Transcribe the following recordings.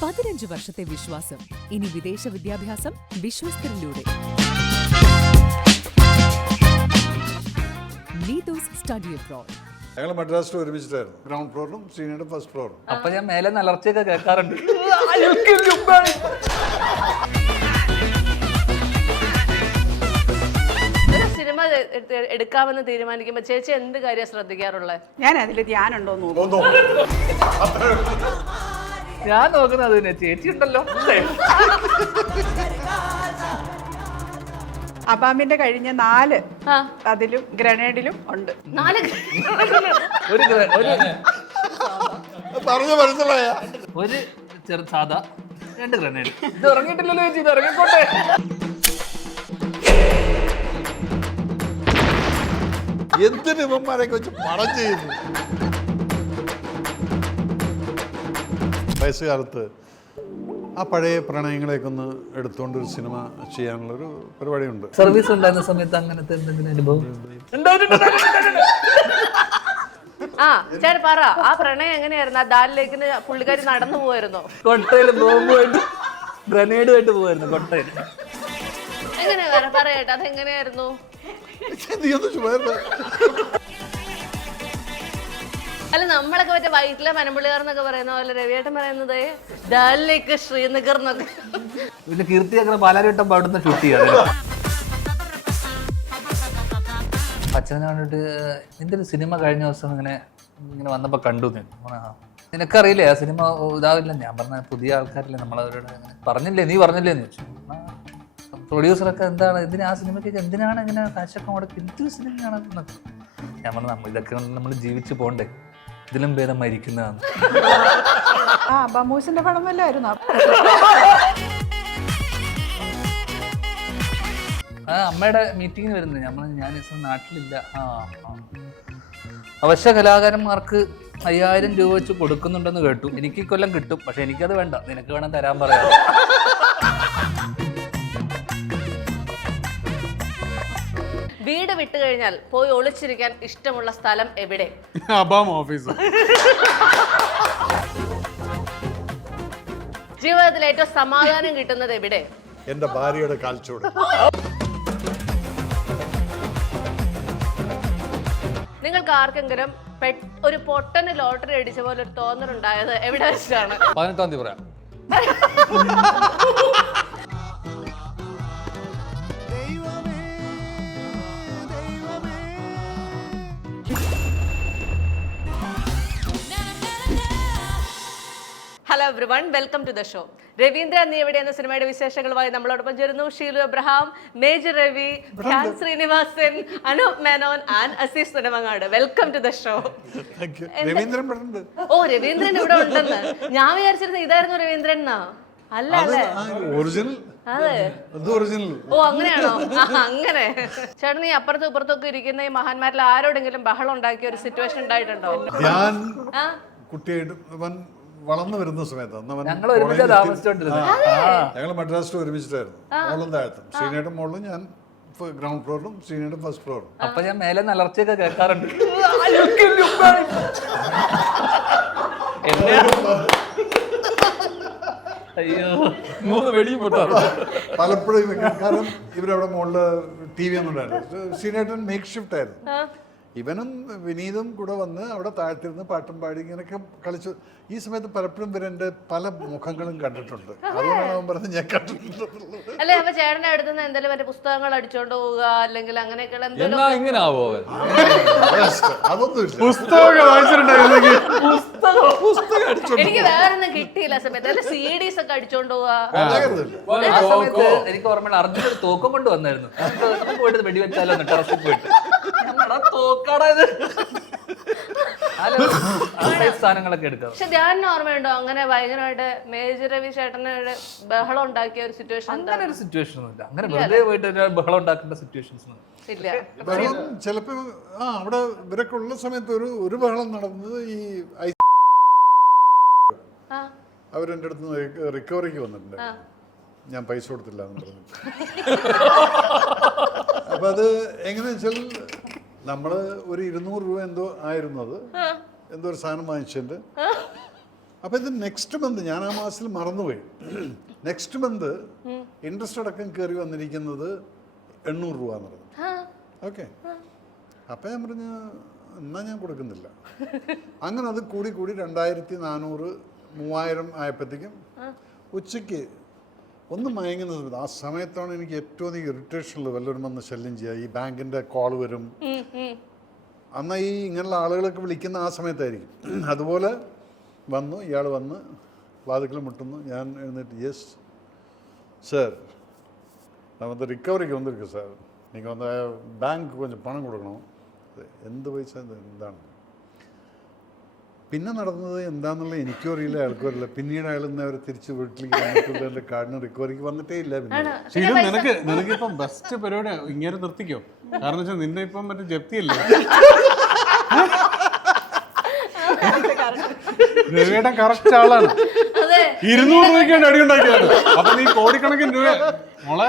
15 വർഷത്തെ വിശ്വാസം. ഇനി വിദേശ വിദ്യാഭ്യാസം വിശ്വസ്തരിലൂടെ. Neethu's study abroad. ഞങ്ങൾ മദ്രാസിൽ ഒരുമിച്ചിട്ടായിരുന്നു. Ground ഫ്ലോറിലും സീനിയുടെ first ഫ്ലോറും. അപ്പൊ ഞാൻ മേലെ നലർച്ചയൊക്കെ കേൾക്കാറുണ്ട്. സിനിമ എടുക്കാമെന്ന് തീരുമാനിക്കുമ്പോ ചേച്ചി എന്ത് കാര്യം ശ്രദ്ധിക്കാറുള്ളത്? ഞാൻ അതിൽ ധ്യാനുണ്ടോ ഞാൻ നോക്കുന്നത് തന്നെ. ചേച്ചി ഉണ്ടല്ലോ. അബാമിന്റെ കഴിഞ്ഞ 4 അതിലും ഗ്രനേഡിലും ഉണ്ട്. 4 ഒരു ചെറു സാധാ 2 ഗ്രനേഡ്. ഇത് ഇറങ്ങിയിട്ടില്ലല്ലോ ചേച്ചി, ഇത് ഇറങ്ങിക്കോട്ടെ. എന്തിന് ഇവന്മാരെയൊക്കെ വെച്ച് പണം ചെയ്യുന്നു? വയസ്സുകാലത്ത് ആ പഴയ പ്രണയങ്ങളെയൊക്കെ ഒന്ന് എടുത്തുകൊണ്ടൊരു സിനിമ ചെയ്യാനുള്ളൊരു പരിപാടിയുണ്ട്. സർവീസ് ഉണ്ടായിരുന്ന സമയത്ത് അങ്ങനത്തെ എന്തെങ്കിലും അനുഭവം? ആ ചേട്ടൻ പറ, ആ പ്രണയം എങ്ങനെയായിരുന്നു? ആ ദാലിലേക്ക് പുള്ളിക്കാരി നടന്നു പോയിരുന്നോ? കൊട്ടയില് ബോംബുമായിട്ട് ഗ്രനേഡുമായിട്ട് പോവായിരുന്നു കൊട്ടയിൽ. എങ്ങനെയാ പറയട്ടെ, അതെങ്ങനെയായിരുന്നു? അല്ല, നമ്മളൊക്കെ മറ്റേ വൈറ്റിലെ പനമ്പുള്ളികാർ എന്നൊക്കെ പറയുന്ന പോലെ രവിയേട്ടൻ പറയുന്നത് ഡാലിലേക്ക് ശ്രീനഗർ എന്നൊക്കെ. പിന്നെ കീർത്തിയൊക്കെ പാലാരിവട്ടം അവിടുന്ന് ഷൂട്ട് ചെയ്യാറ്. അച്ഛനെ കണ്ടിട്ട് നിന്റെ ഒരു സിനിമ കഴിഞ്ഞ ദിവസം ഇങ്ങനെ വന്നപ്പോ കണ്ടു. നിനക്കറിയില്ലേ ആ സിനിമ ഇതാവില്ല? ഞാൻ പറഞ്ഞ പുതിയ ആൾക്കാരില്ലേ, നമ്മളവരോട് പറഞ്ഞില്ലേ, നീ പറഞ്ഞില്ലേ എന്ന് ചോദിച്ചു. പ്രൊഡ്യൂസറൊക്കെ എന്താണ് ഇതിന്, ആ സിനിമയ്ക്ക് എന്തിനാണ് ഇങ്ങനെ കാശൊക്കെ മുടക്കി എന്തൊരു സിനിമയാണ്? ഞാൻ പറഞ്ഞു ഇതൊക്കെ നമ്മൾ ജീവിച്ചു പോണ്ടേ, ഇതിലും ഭേദം മരിക്കുന്നതാണ്. ബമൂസിന്റെ പടം വല്ലായിരുന്നു. അമ്മയുടെ മീറ്റിങ്ങിന് വരുന്നത് ഞാൻ നാട്ടിലില്ല. അവശ്യ കലാകാരന്മാർക്ക് 5000 രൂപ വെച്ച് കൊടുക്കുന്നുണ്ടെന്ന് കേട്ടു. എനിക്ക് കൊല്ലം കിട്ടും, പക്ഷെ എനിക്കത് വേണ്ട, നിനക്ക് വേണം തരാൻ പറയാം. വീട് വിട്ടു കഴിഞ്ഞാൽ പോയി ഒളിച്ചിരിക്കാൻ ഇഷ്ടമുള്ള സ്ഥലം എവിടെ? ഓഫീസ്. ജീവിതത്തിൽ ഏറ്റവും സമാധാനം കിട്ടുന്നത് എവിടെ? എന്റെ ഭാര്യയുടെ കാൽച്ചോട്. നിങ്ങൾക്ക് ആർക്കെങ്കിലും ഒരു പൊട്ടന് ലോട്ടറി അടിച്ച പോലെ ഒരു തോന്നലുണ്ടായത് എവിടെ വെച്ചാണ്? 18-ാം തീയതി പറയാം. Hello everyone, welcome to the show. Raveendra നീ എവിടെ എന്ന സിനിമയുടെ വിശേഷങ്ങളുമായി നമ്മളോടൊപ്പം ചേരുന്നു Sheelu Abraham, major Ravi, Dhyan Sreenivasan, Anoop Menon and Azees Sunamangad. Welcome to the show. ഓ, രവീന്ദ്രൻ ഇവിടെ ഉണ്ടെന്ന് ഞാൻ വിചാരിച്ചിരുന്നു ഇതായിരുന്നു രവീന്ദ്രൻ എന്നാ. അല്ല അല്ലേ? അതെ. ഓ, അങ്ങനെയാണോ? അങ്ങനെ ചേട്ടൻ ഈ അപ്പുറത്തും ഇപ്പുറത്തൊക്കെ ഇരിക്കുന്ന ഈ മഹാന്മാരിൽ ആരോടെങ്കിലും ബഹളം ഉണ്ടാക്കിയ ഒരു സിറ്റുവേഷൻ ഉണ്ടായിട്ടുണ്ടോ? വളർന്നു വരുന്ന സമയത്ത് ഞങ്ങൾ മദ്രാസിൽ ഒരുമിച്ചിട്ടായിരുന്നു. മോളും താഴത്തും, ശ്രീനയുടെ മോളിലും ഞാൻ ഗ്രൗണ്ട് ഫ്ലോറിലും ശ്രീനയുടെ ഫസ്റ്റ് ഫ്ലോറും. അപ്പൊ ഞാൻ മേലെ നലർച്ചയൊക്കെ കേൾക്കാറുണ്ട്. അയ്യോ, 3 വെളിയും പൊട്ടാറുണ്ട് പലപ്പോഴും. കാരണം ഇവരവിടെ മുകളില് TV ഒന്നും ഉണ്ടായിരുന്നു. ശ്രീനേട്ടൻ മേക്ക് ഷിഫ്റ്റ് ആയിരുന്നു. ഇവനും വിനീതും കൂടെ വന്ന് അവിടെ താഴ്ത്തിരുന്ന് പാട്ടും പാടി ഇങ്ങനെയൊക്കെ കളിച്ചു. ഈ സമയത്ത് പലപ്പോഴും ഇവരെന്റെ പല മുഖങ്ങളും കണ്ടിട്ടുണ്ട്. അതുകൊണ്ടാണ് അവൻ പറഞ്ഞത് ഞാൻ കണ്ടിട്ടുണ്ട്. അല്ലെ, അപ്പൊ ചേട്ടന്റെ അടുത്തുനിന്ന് എന്തെങ്കിലും മറ്റേ പുസ്തകങ്ങൾ അടിച്ചോണ്ട് പോവുക അല്ലെങ്കിൽ അങ്ങനെയൊക്കെയുള്ള അതൊന്നുമില്ല. എനിക്ക് വേറൊന്നും കിട്ടിയില്ല സമയത്ത്. അല്ല, CDs ഒക്കെ അടിച്ചോണ്ട് പോവുക. എനിക്ക് ഓർമ്മ അർജുന തോക്കം കൊണ്ട് വന്നായിരുന്നു. പോയിട്ട് വെടിവെച്ചാലോ ടെറസിൽ പോയിട്ട് സ്ഥാനങ്ങളൊക്കെ എടുക്കാം. പക്ഷെ ധ്യാനിന് ഓർമ്മയുണ്ടോ അങ്ങനെ ഭയങ്കരമായിട്ട് മേജർ രവി ചേട്ടനോട് ബഹളം ഉണ്ടാക്കിയ ഒരു സിറ്റുവേഷൻ? അങ്ങനെ ഒരു സിറ്റുവേഷൻ ഒന്നുമില്ല. അങ്ങനെ വെറുതെ പോയിട്ട് ബഹളം ഉണ്ടാക്കേണ്ട സിറ്റുവേഷൻസ് ഇല്ല. ചിലപ്പോ അവിടെ ഇവരൊക്കെ ഉള്ള സമയത്ത് ഒരു ബഹളം നടന്നത് ഈ അവരെന്റെ അടുത്ത് റിക്കവറിക്ക് വന്നിട്ടുണ്ട്. ഞാൻ പൈസ കൊടുത്തില്ല എന്ന് പറഞ്ഞു. അപ്പൊ അത് എങ്ങനെയാ വെച്ചാൽ നമ്മള് ഒരു 200 രൂപ എന്തോ ആയിരുന്നത്, എന്തോ ഒരു സാധനം വാങ്ങിച്ചിട്ട് അപ്പോൾ ഇത് നെക്സ്റ്റ് മന്ത് ഞാൻ ആ മാസത്തിൽ മറന്നുപോയി. നെക്സ്റ്റ് മന്ത് ഇൻട്രസ്റ്റ് അടക്കം കയറി വന്നിരിക്കുന്നത് 800 രൂപ എന്ന് പറഞ്ഞു. ഓക്കെ, അപ്പം ഞാൻ പറഞ്ഞു എന്നാൽ ഞാൻ കൊടുക്കുന്നില്ല. അങ്ങനെ അത് കൂടി 2400 3000 ആയപ്പോഴത്തേക്കും ഉച്ചയ്ക്ക് ഒന്ന് മയങ്ങുന്ന സമയത്ത്, ആ സമയത്താണ് എനിക്ക് ഏറ്റവും അധികം ഇറിറ്റേഷനുള്ളത്. വല്ലവരും വന്ന് ശല്യം ചെയ്യുക, ഈ ബാങ്കിൻ്റെ കോൾ വരും, എന്നാൽ ഈ ഇങ്ങനെയുള്ള ആളുകളൊക്കെ വിളിക്കുന്ന ആ സമയത്തായിരിക്കും. അതുപോലെ വന്നു, ഇയാൾ വന്ന് വാതിക്കൽ മുട്ടുന്നു. ഞാൻ എഴുന്നേറ്റ്, യെസ് சார், நான் வந்து ரிக்கவரிக்கு வந்திருக்கேன் சார், நீங்கள் வந்து பேங்க்கு கொஞ்சம் பணம் கொடுக்கணும். എന്ത് പൈസ എന്താണ്? പിന്നെ നടന്നത് എന്താണെന്നുള്ളത് എനിക്കും അറിയില്ല, അയാൾക്കും അറിയില്ല. പിന്നീട് അയാൾ അവരെ തിരിച്ച് വീട്ടിലേക്ക് വന്നിട്ടുള്ള കാർഡിന് റിക്കവറിക്ക് വന്നിട്ടേ ഇല്ല. പിന്നെ നിനക്കിപ്പം ബെസ്റ്റ് പരിപാടി ഇങ്ങനെ നിർത്തിക്കോ. കാരണം വെച്ചാൽ നിന്നെ ഇപ്പം മറ്റേ ജപ്തിയല്ലേ, രവിയുടെ കറക്റ്റ് ആളാണ്. 200 രൂപയ്ക്ക് വേണ്ടി അടി ഉണ്ടാക്കിയാണ്. അപ്പൊ നീ കോടിക്കണക്കിന് രൂപ മോളെ.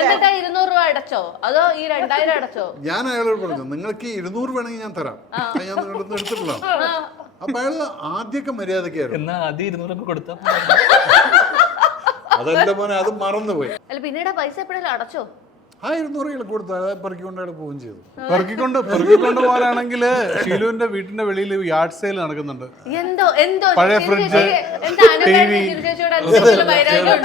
എന്നിട്ട് 200 രൂപ അടച്ചോ അതോ ഈ 2000 അടച്ചോ? ഞാൻ അയാളോട് പറഞ്ഞു, നിങ്ങൾക്ക് 200 വേണമെങ്കിൽ ഞാൻ തരാം, ഞാൻ നിങ്ങളുടെ എടുത്തിട്ടുള്ള. അപ്പൊ അയാൾ ആദ്യമൊക്കെ മര്യാദക്കായിരുന്നു. എന്നാ ആദ്യം 200 കൊടുത്താ അതെന്റെ മോനെ അത് മറന്നുപോയി. അല്ല പിന്നീട് പൈസ എപ്പോഴെങ്കിലും അടച്ചോ? ആ 200 കൊടുത്തു, പെറുക്കിക്കൊണ്ട് അയാൾ പോവുകയും ചെയ്തു. പെറുക്കിക്കൊണ്ട് പോകാനാണെങ്കിൽ ഷീലുവിന്റെ വീട്ടിന്റെ വെളിയിൽ യാർഡ് സെയിൽ നടക്കുന്നുണ്ട്. എന്തോ പഴയ ഫ്രിഡ്ജ്, ടിവി,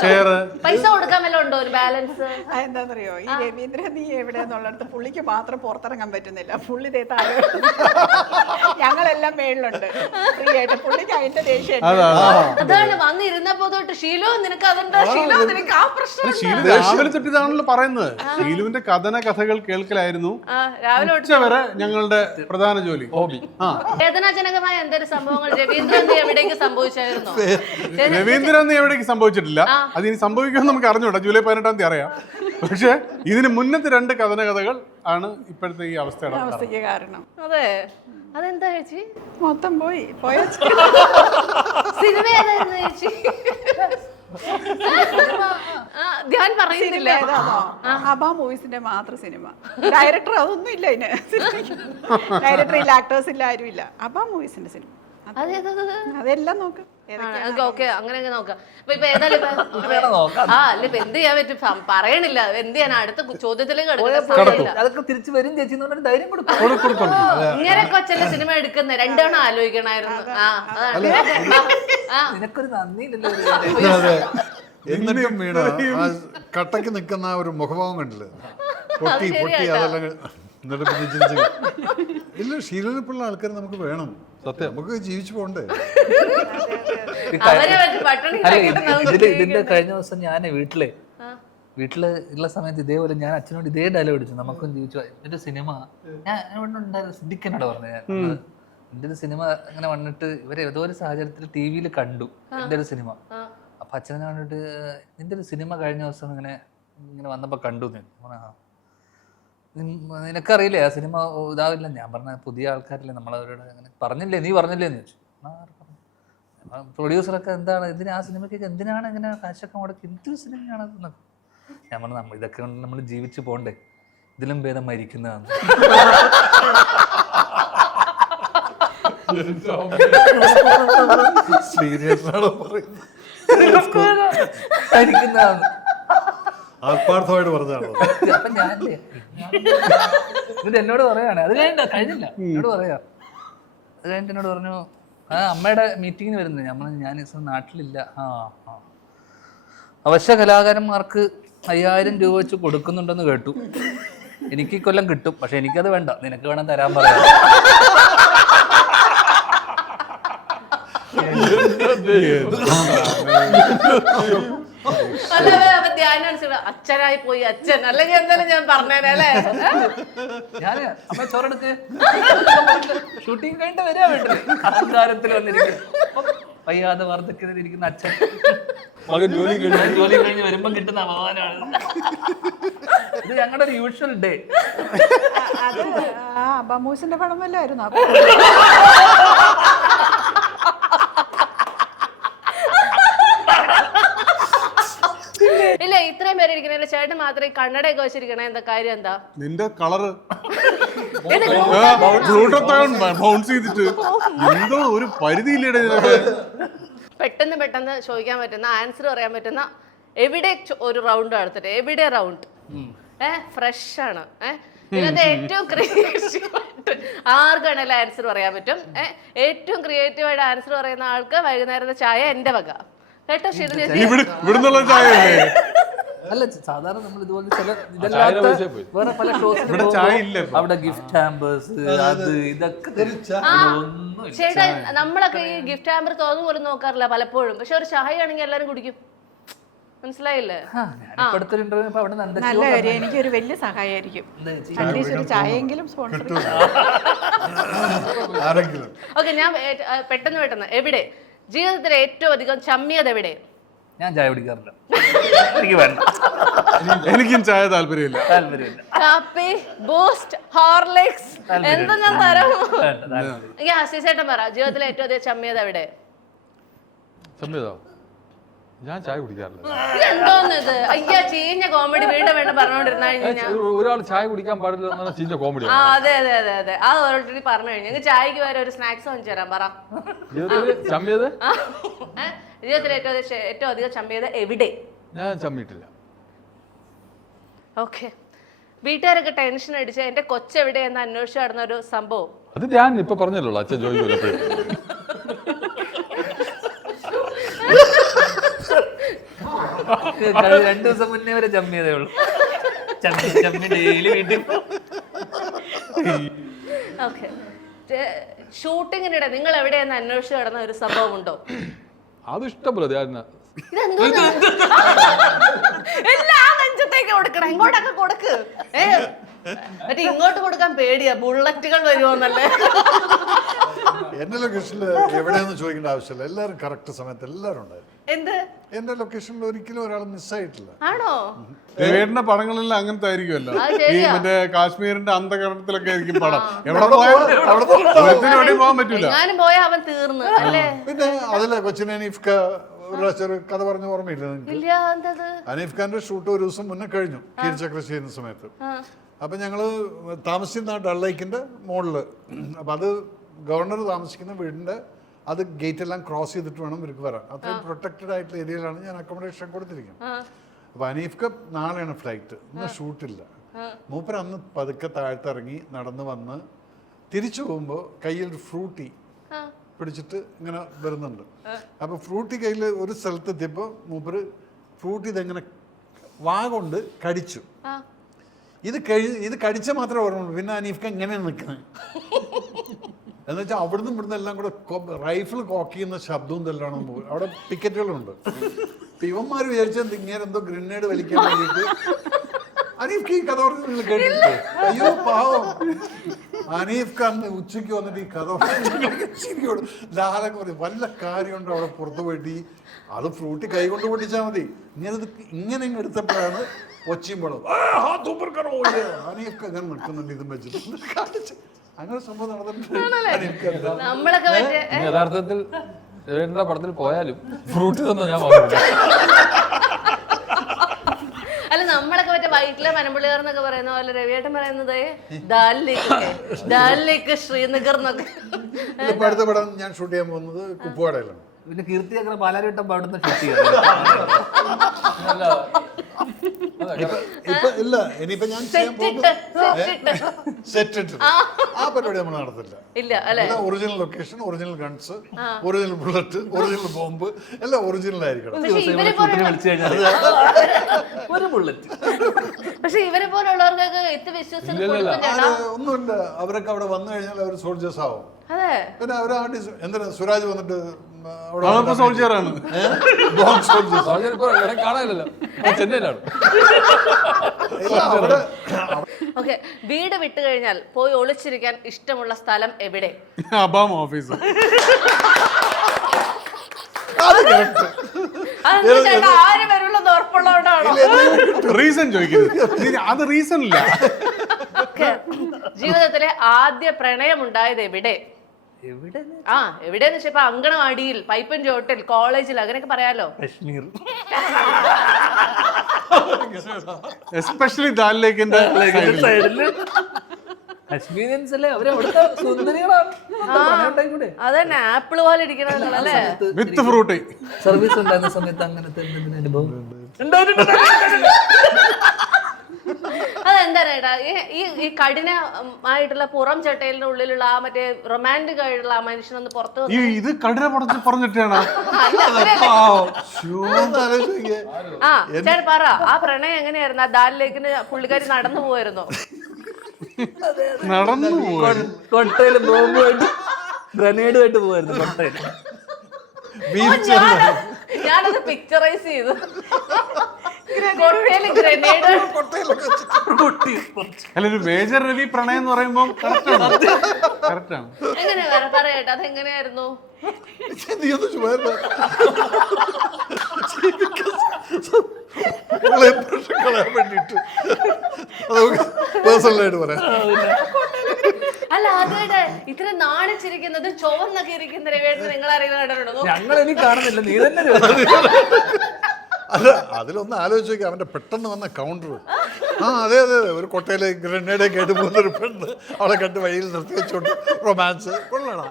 ചെയർ, പൈസ കൊടുക്കാൻ വല്ല ഉണ്ടോ ഒരു ബാലൻസ്? എന്താണെന്നറിയോ, ഈ രവീന്ദ്രൻ നീ എവിടെയെന്നുള്ളിടത്ത് പുള്ളിക്ക് മാത്രം പുറത്തിറങ്ങാൻ പറ്റുന്നില്ല. പുള്ളി താഴെ, ഞങ്ങളെല്ലാം മേളിലുണ്ട് ഫ്രീ ആയിട്ട്. പുള്ളിക്ക് അതിന്റെ ദേഷ്യം. അതാണ് വന്നിരുന്നപ്പോ തൊട്ട് ഷീലോ നിനക്ക് അതുണ്ടോ, ഷീലോ നിനക്ക് ആ പ്രശ്നം. ഷീലു രാവിലെ തൊട്ടിതാണല്ലോ പറയുന്നത്. ഷീലുവിന്റെ കഥകൾ കേൾക്കലായിരുന്നു ഉച്ചവരെ ഞങ്ങളുടെ പ്രധാന ജോലി, ഹോബി. വേദനാജനകമായ എന്തൊരു സംഭവങ്ങൾ രവീന്ദ്രൻ എവിടേക്ക് സംഭവിച്ചായിരുന്നു? രവീന്ദ്രൻ എവിടേക്ക് സംഭവിച്ചിട്ടില്ല. അതിനി സംഭവിക്കുമെന്ന് നമുക്ക് അറിഞ്ഞൂടാ. ജൂലൈ 18 തീയതി അറിയാം. പക്ഷെ ഇതിന് മുന്നത്തെ 2 കഥകൾ ആണ് ഇപ്പോഴത്തെ ഈ അവസ്ഥയ്ക്ക് കാരണം. അതെ, അതെന്താ ചേച്ചി? മൊത്തം പോയ സിനിമ ഏതായിരുന്നു ചേച്ചി? ധ്യാൻ പറയുന്നില്ല. അബാ മൂവീസിന്റെ മാത്രം സിനിമ. ഡയറക്ടർ അതൊന്നും ഇല്ല, അതിന് ഡയറക്ടർ ഇല്ല, ആക്ടേഴ്സ് ഇല്ല, ആരും ഇല്ല. അബാ മൂവീസിന്റെ സിനിമ അതെല്ലാം നോക്കാം. അങ്ങനെ നോക്കാം. ഇപ്പൊ ഏതായാലും എന്ത് ചെയ്യാൻ പറ്റും പറയണില്ല. എന്ത് ചെയ്യാൻ അടുത്ത ചോദ്യത്തിലേക്ക് അതൊക്കെ തിരിച്ചു വരും ചേച്ചി ധൈര്യം കൊടുക്കും. ഇങ്ങനെ കൊച്ചല്ലേ സിനിമ എടുക്കുന്ന 2 തവണ ആലോചിക്കണായിരുന്നു. നിനക്കൊരു നന്ദിയില്ലല്ലോ. എന്നിട്ടും വീണ കട്ടക്ക് നിൽക്കുന്ന ഒരു മുഖഭാവം കണ്ടില്ല, പൊട്ടി അതെല്ലാം. എന്നിട്ട് പിന്നെ ചിരിച്ചു. ഇല്ല, ശീലനിപ്പുള്ള ആൾക്കാർ നമുക്ക് വേണം. സത്യം, നമുക്ക് ജീവിച്ചു പോകണ്ടേ. ഇതിന്റെ കഴിഞ്ഞ ദിവസം ഞാൻ വീട്ടില് ഉള്ള സമയത്ത് ഇതേപോലെ ഞാൻ അച്ഛനോട് ഇതേ ഡയലോഗ് അടിച്ചു. നമുക്കും ജീവിച്ചു എന്റെ സിനിമ ഞാൻ ഉണ്ടായിരുന്നു. സിദ്ദിഖിനോട് പറഞ്ഞു, എന്റെ ഒരു സിനിമ അങ്ങനെ വന്നിട്ട് ഇവരെ ഏതോ ഒരു സാഹചര്യത്തിൽ TV-യിൽ കണ്ടു എന്റെ ഒരു സിനിമ. അപ്പൊ അച്ഛനെ കണ്ടിട്ട് നിന്റെ ഒരു സിനിമ കഴിഞ്ഞ ദിവസം ഇങ്ങനെ വന്നപ്പോ കണ്ടു. നിനക്കറിയില്ലേ ആ സിനിമ ഇതാവില്ല? ഞാൻ പറഞ്ഞ പുതിയ ആൾക്കാരില്ലേ, നമ്മളവരോട് അങ്ങനെ പറഞ്ഞില്ലേ, നീ പറഞ്ഞില്ലേ എന്ന് ചോദിച്ചു. പ്രൊഡ്യൂസറൊക്കെ എന്താണ് ഇതിന്, ആ സിനിമയ്ക്ക് എന്തിനാണ് ഇങ്ങനെ കാശൊക്കെ മുടക്കി, എന്തൊരു സിനിമയാണ് എന്നൊക്കെ. ഞാൻ പറഞ്ഞു, ഇതൊക്കെ കൊണ്ട് നമ്മൾ ജീവിച്ചു പോണ്ടേ, ഇതിലും ഭേദം മരിക്കുന്നതാണ്. മരിക്കുന്നതാണ് ആത്മാർത്ഥമായിട്ട് പറഞ്ഞാണോ? അപ്പൊ ഞാനല്ലേ ഇത് എന്നോട് പറയാണ്. അത് കഴിഞ്ഞില്ല, എന്നോട് പറയാ. അത് കഴിഞ്ഞിട്ട് എന്നോട് പറഞ്ഞു, അമ്മയുടെ മീറ്റിങ്ങിന് വരുന്നത്. ഞാൻ നാട്ടിലില്ല. അവശ്യ കലാകാരന്മാർക്ക് 5000 രൂപ വെച്ച് കൊടുക്കുന്നുണ്ടെന്ന് കേട്ടു. എനിക്ക് കൊല്ലം കിട്ടും, പക്ഷെ എനിക്കത് വേണ്ട, നിനക്ക് വേണം തരാൻ പറയാം. അച്ഛനായി പോയി അച്ഛൻ, അല്ലെങ്കിൽ എന്തായാലും ഞാൻ പറഞ്ഞേരല്ലേ. ഞാന് അമ്മ ചോറെടുക്ക്, ഷൂട്ടിങ് കഴിഞ്ഞിട്ട് വരിക വീട്ടില്. അഹങ്കാരത്തിൽ വന്നിരിക്കും, വയ്യാതെ വാർദ്ധക്യത്തിലിരിക്കുന്ന അച്ഛൻ ജോലി കഴിഞ്ഞ് വരുമ്പോ കിട്ടുന്ന അപമാനമാണ്. ഇത് ഞങ്ങളുടെ ഒരു യൂഷ്വൽ ഡേ. അത് അബാ മൂവീസിന്റെ പടം വല്ലായിരുന്നു. ഇല്ല, ഇത്രയും പേര് ഇരിക്കണേ ചേട്ടൻ മാത്രമേ കണ്ണടയൊക്കെ വെച്ചിരിക്കണേ. എന്താ കാര്യം? എന്താ നിന്റെ കളറ് ഗ്ലൂട്ടത്തോൺ ബൗൺസ് ചെയ്തിട്ട് എന്തോ ഒരു പരിധിയില്ലേ ഇതിനൊക്കെ. പെട്ടെന്ന് ചോദിക്കാൻ പറ്റുന്ന ആൻസർ പറയാൻ പറ്റുന്ന എവിടെ ഒരു റൗണ്ട് നടത്തിട്ട് എവിടെ റൗണ്ട് ഫ്രഷ് ആണ് ഇതിനകത്ത് ഏറ്റവും ക്രിയേറ്റീവ് ആയിട്ട് ആർക്കാണെങ്കിലും ആൻസർ പറയാൻ പറ്റും. ഏറ്റവും ക്രിയേറ്റീവ് ആയിട്ട് ആൻസർ പറയുന്ന ആൾക്ക് വൈകുന്നേരത്തെ ചായ എന്റെ വക കേട്ടോ. ശരി ഇവിടുന്നുള്ള ചായ അല്ല സാധാരണ നമ്മൾ ഇതുപോലെ ചില ഇതല്ലാത്ത വേറെ പല ഇവിടെ ചായ ഇല്ല ഷോസ് അവിടെ ഗിഫ്റ്റ് ഹാമ്പേഴ്സ് അത് ഇതൊക്കെ ഒന്നും ചേട്ടാ നമ്മളൊക്കെ ഈ ഗിഫ്റ്റ് ഹാമ്പർ തോന്നുന്നു പോലും നോക്കാറില്ല പലപ്പോഴും. പക്ഷെ ഒരു ചായ ആണെങ്കിൽ എല്ലാരും കുടിക്കും. മനസ്സിലായില്ലേ? അടുത്തൊരു ഇന്റർവ്യൂ അവിടെ നല്ല കാര്യം, എനിക്കൊരു വലിയ സഹായമായിരിക്കും. അറ്റ്ലീസ്റ്റ് ഒരു ചായയെങ്കിലും സ്പോൺസർ ആരെങ്കിലും. ഓക്കെ, ഞാൻ പെട്ടെന്ന് എവിടെ ജീവിതത്തിൽ ഏറ്റവും അധികം ചമ്മിയത് എവിടെ? ഞാൻ ചായ കുടിക്കാറില്ല, എനിക്ക് വേണ്ട, എനിക്കും ചായ താല്പര്യമില്ല. കാപ്പി, ബൂസ്റ്റ്, ഹോർലിക്സ് എന്താ ഞാൻ തരാം. വേണ്ട. ഈ ഹസീസേട്ടൻ പറ, ജീവിതത്തിൽ ഏറ്റവും അധികം ചമ്മിയത് എവിടെ? ഞാൻ ചായ കുടിക്കാറില്ല. എന്തോന്ന് ഇത്? അയ്യാ ചീഞ്ഞ കോമഡി വീണ്ടും വേണ്ട പറഞ്ഞോണ്ടിരുന്ന ഒരാൾ ചായ കുടിക്കാൻ പാടില്ല ചീഞ്ഞ കോമഡി. ആ അതെ അത് ഓൾറെഡി പറഞ്ഞു കഴിഞ്ഞു. ഞങ്ങൾ ചായക്ക് വരെ ഒരു സ്നാക്സ് വാങ്ങിച്ചു തരാം. പറ ചമ്മിയത് ജീവിതത്തിൽ ഏറ്റവും അധികം ചമ്മിയത് എവിടെ? ഞാൻ ചമ്മിയിട്ടില്ല. ഓക്കെ, വീട്ടുകാരൊക്കെ ടെൻഷൻ അടിച്ച് എന്റെ കൊച്ചെവിടെ എന്ന് അന്വേഷിച്ച് നടന്ന ഒരു സംഭവം. അത് ഞാൻ ഇപ്പൊ പറഞ്ഞല്ലോ, അച്ഛൻ ചോദിക്കൂല എപ്പോഴും. രണ്ടു ദിവസം മുന്നേ വരെ ചമ്മിയതേ ഉള്ളൂ. ചമ്മി ഡെയിലി വീട്ടിൽ. ഓക്കെ, ഷൂട്ടിങ്ങിനിടെ നിങ്ങൾ എവിടെയെന്ന് അന്വേഷിച്ച് നടന്ന ഒരു സംഭവം ഉണ്ടോ? അത് ഇഷ്ടംപോലെ എല്ലാം നെഞ്ചത്തേക്ക് കൊടുക്കണം, ഇങ്ങോട്ടൊക്കെ കൊടുക്ക്. മറ്റേ ഇങ്ങോട്ട് കൊടുക്കാൻ പേടിയാ, ബുള്ളറ്റുകൾ വരുമോന്നല്ലേ. എന്റെ ലൊക്കേഷനിൽ എവിടെയെന്ന് ചോദിക്കേണ്ട ആവശ്യമില്ല, എല്ലാവരും കറക്റ്റ് സമയത്ത് എല്ലാവരും ഉണ്ടായിരുന്നു. എന്ത് എന്റെ ലൊക്കേഷനിൽ ഒരിക്കലും ഒരാൾ മിസ്സായിട്ടില്ല. ആണോ? രവിയേട്ടന്റെ പടങ്ങളെല്ലാം അങ്ങനത്തെ ആയിരിക്കുമല്ലോ. ഈ മറ്റേ കാശ്മീരിന്റെ അന്ധകരണത്തിലൊക്കെ ആയിരിക്കും പടം. എവിടെ പോയാലും പോകാൻ പറ്റൂല. ഞാനും പോയാ അവൻ തീർന്നു അല്ലേ. പിന്നെ അതിലെ കൊച്ചിന് അനീഫ്ക ഒരു കഥ പറഞ്ഞ ഓർമ്മയില്ല നിങ്ങൾക്ക്? ഇല്ല, എന്തത്? അനീഫ് ഖാന്റെ ഷൂട്ട് ഒരു ദിവസം മുന്നേ കഴിഞ്ഞു, കീർച്ചക്ര ചെയ്യുന്ന സമയത്ത്. അപ്പം ഞങ്ങൾ താമസിക്കുന്ന ഡൾ ലേക്കിൻ്റെ മുകളിൽ, അപ്പം അത് ഗവർണർ താമസിക്കുന്ന വീടിൻ്റെ അത് ഗേറ്റ് എല്ലാം ക്രോസ് ചെയ്തിട്ട് വേണം ഇവർക്ക് വരാൻ. അത്രയും പ്രൊട്ടക്റ്റഡ് ആയിട്ടുള്ള ഏരിയയിലാണ് ഞാൻ അക്കോമഡേഷൻ കൊടുത്തിരിക്കുന്നത്. അപ്പോൾ അനീഫ്ക്ക് നാളെയാണ് ഫ്ലൈറ്റ്, ഇന്ന് ഷൂട്ടില്ല. മൂപ്പർ അന്ന് പതുക്കെ താഴ്ത്തിറങ്ങി നടന്ന് വന്ന് തിരിച്ചു പോകുമ്പോൾ കയ്യിൽ ഫ്രൂട്ടി പിടിച്ചിട്ട് ഇങ്ങനെ വരുന്നുണ്ട്. അപ്പോൾ ഫ്രൂട്ടി കയ്യിൽ ഒരു സ്ഥലത്തെത്തിയപ്പോൾ മൂപ്പർ ഫ്രൂട്ടി ഇതെങ്ങനെ വാ കൊണ്ട് കടിച്ചു. ഇത് കടിച്ച മാത്രമേ ഓർമ്മയുള്ളൂ. പിന്നെ അനീഫ്ക്ക് എങ്ങനെയാണ് നിൽക്കുന്നത് എന്ന് വെച്ചാൽ അവിടുന്ന് ഇവിടുന്ന് എല്ലാം കൂടെ റൈഫിൾ കോക്ക് ചെയ്യുന്ന ശബ്ദവും ഇതെല്ലാം അവിടെ പിക്കറ്റുകളുണ്ട്. ഇവന്മാർ വിചാരിച്ചത് ഇങ്ങനെ എന്തോ ഗ്രനേഡ് വലിക്കാൻ വേണ്ടിയിട്ട് അനീഫ്ക്ക് ഈ കഥ പറഞ്ഞ് കേട്ടില്ലേ? അയ്യോ പാവം അനീഫ് ഖാൻ ഉച്ചയ്ക്ക് വന്നിട്ട് ഈ കഥ ശരിയോട് ലാലൊക്കെ പറയും വല്ല കാര്യമുണ്ടോ അവിടെ പുറത്ത് പോയിട്ട് അത് ഫ്രൂട്ടി കൈ കൊണ്ട് പൊട്ടിച്ചാൽ മതി. ഇങ്ങനെ എടുത്തപ്പോഴാണ് ഒച്ചയുമ്പോഴും അനീഫ് അങ്ങനെ നിൽക്കുന്നുണ്ട് ഇതും വെച്ചിട്ട്. അങ്ങനെ സംഭവം നടന്നിട്ടുണ്ട്. യഥാർത്ഥത്തിൽ രവിയേട്ടന്റെ പടത്തിൽ പോയാലും ഫ്രൂട്ട് തന്നെ ഞാൻ വാങ്ങില്ല. അല്ല നമ്മളൊക്കെ മറ്റേ വൈറ്റിലെ പനമ്പള്ളികാർ എന്നൊക്കെ പറയുന്ന പോലെ രവിയേട്ടൻ പറയുന്നത് ഡാലിലേക്ക് ശ്രീനഗർ എന്നൊക്കെ. ഇപ്പൊ അടുത്ത പടം ഞാൻ ഷൂട്ട് ചെയ്യാൻ പോകുന്നത് കുപ്പവാടയിലാണ്. പിന്നെ കീർത്തി അങ്ങനെ പാലാരിട്ടം പാടുന്ന ഷൂട്ട് ചെയ്യാം. ഇപ്പൊ ഇല്ല, ഇനിയിപ്പോ ഞാൻ ചെയ്യാൻ പോകുന്നത് സെറ്റ് ഇട്ട് ആ പരിപാടി നമ്മൾ നടത്തില്ല. ഇല്ല അല്ലെ? Original location, original guns, original bullet, original bomb എല്ലാം ഒറിജിനൽ ആയിരിക്കണം. വിളിച്ചു കഴിഞ്ഞാൽ ഒരു ബുള്ളറ്റ്. പക്ഷെ ഇവരെ പോലുള്ളവർക്കൊക്കെ എത്തി വിശ്വസിച്ച് ഒന്നുമില്ല, അവരൊക്കെ അവിടെ വന്നു കഴിഞ്ഞാൽ അവർ സോൾജേഴ്സ് ആവും. അതെ, പിന്നെ അവർ എന്തിനാ സുരാജ് വന്നിട്ട് സോൾജിയറാണ്. കാണാനില്ലല്ലോ, ചെന്നൈയിലാണ്. ഓക്കെ, വീട് വിട്ടു കഴിഞ്ഞാൽ പോയി ഒളിച്ചിരിക്കാൻ ഇഷ്ടമുള്ള സ്ഥലം എവിടെ? അബാം ഓഫീസ്. ആര് വരുള്ളത് ഉറപ്പുള്ളതുകൊണ്ടാണോ? റീസൺ ചോദിക്കരുത്, അത് റീസൺ ഇല്ല. ജീവിതത്തിലെ ആദ്യ പ്രണയം ഉണ്ടായത് എവിടെ? എവിടെന്ന് വെച്ചാ ഇപ്പൊ അങ്കണവാടിയിൽ, പൈപ്പൻ ചോട്ടിൽ, കോളേജിൽ, അങ്ങനെയൊക്കെ പറയാലോ. കശ്മീർ, എസ്പെഷ്യലി ദാൽ ലേക്കിന്റെ സൈഡില്. എക്സ്പീരിയൻസ് അല്ലേ, അവര് അവിടുത്തെ സുന്ദരികളാണ്. കൂടെ അതന്നെ ആപ്പിൾ പോലെ ഇരിക്കണല്ലേ. വിത്ത് ഫ്രൂട്ടി. സർവീസ് ഉണ്ടായിരുന്ന സമയത്ത് അങ്ങനത്തെ എന്തെങ്കിലും അനുഭവം അതെന്താ ഏട്ടാ ഈ കഠിനമായിട്ടുള്ള പുറം ചട്ടയിലിന്റെ ഉള്ളിലുള്ള ആ മറ്റേ റൊമാൻറ്റിക് ആയിട്ടുള്ള ആ മനുഷ്യനൊന്ന് പുറത്ത് വന്നു. ഇത് കഠിന പറഞ്ഞിട്ടാണ്. ആ ചേട്ടൻ പറ, ആ പ്രണയം എങ്ങനെയായിരുന്നു? ആ ദാലിലേക്കിന് പുള്ളിക്കാരി നടന്നു പോയിരുന്നോ? നടന്നു പോയി. കൊട്ടയില് ബോംബുമായിട്ട് ഗ്രനേഡുമായിട്ട് പോവായിരുന്നു കൊട്ടയിൽ. ഞാനത് പിക്ചറൈസ് ചെയ്തു. കൊട്ടയില് ഗ്രനേഡ്. അല്ല, ഒരു മേജർ രവി പ്രണയം എന്ന് പറയുമ്പോൾ കറക്റ്റാണ്. എങ്ങനെയാ പറയട്ടെ, അതെങ്ങനെയായിരുന്നു? നീ ഒന്ന് ചുമ്മാ കളയാൻ വേണ്ടിട്ട് പേഴ്സണലായിട്ട് പറയാം. അല്ല ആദ്യമായിട്ട് ഇത്ര നാണിച്ചിരിക്കുന്നത് ചുവന്നൊക്കെ ഇരിക്കുന്ന രവിയേട്ടൻ നിങ്ങൾ ആരെങ്കിലും കണ്ടിട്ടുണ്ടോ? ഞങ്ങൾ ഇനി കാണുന്നില്ല, നീ തന്നെ. അല്ല, അതിലൊന്ന് ആലോചിച്ച് നോക്കി, അവന്റെ പെട്ടെന്ന് വന്ന കൗണ്ടർ. ആ അതെ അതെ, ഒരു കൊട്ടയിലെ ഗ്രനേഡ് കേട്ട് പോകുന്നൊരു പെണ്ണ് അവളെ കണ്ട് വഴിയിൽ നിർത്തി വെച്ചോണ്ട് റൊമാൻസ് കൊള്ളണം.